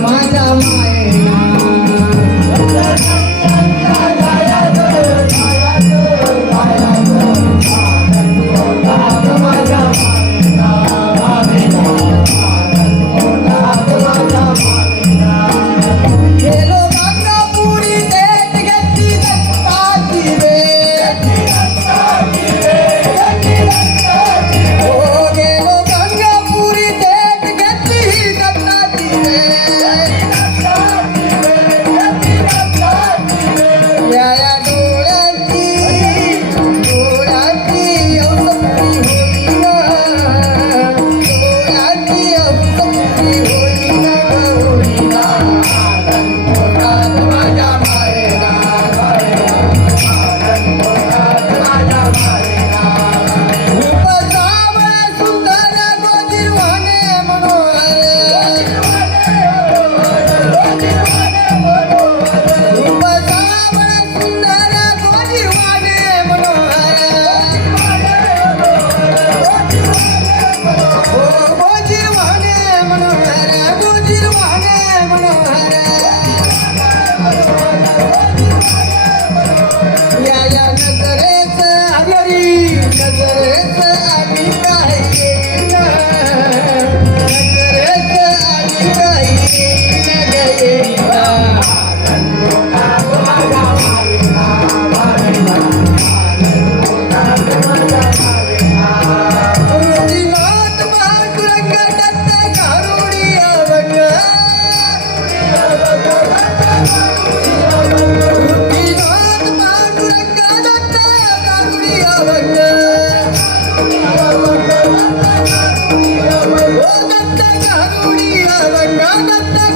My mai Maganda!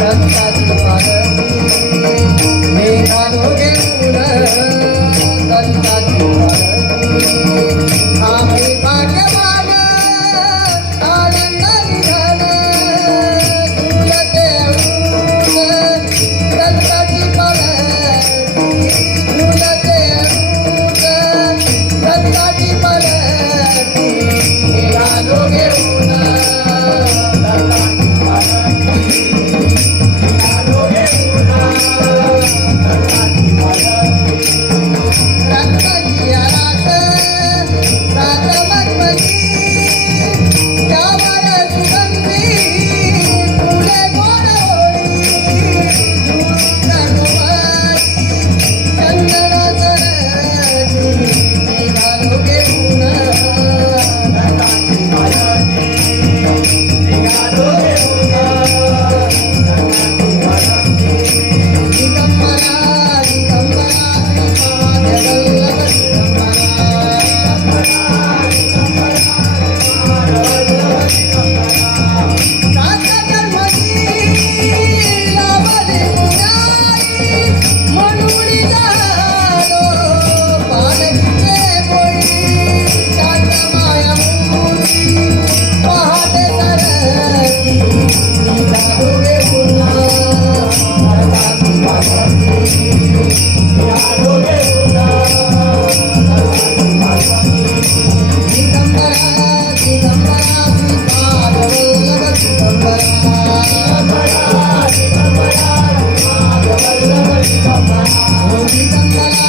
रंगाची पालवी मी घालू घेऊन रंगाची आम्ही भाग्यवान Maria. Thank tá you.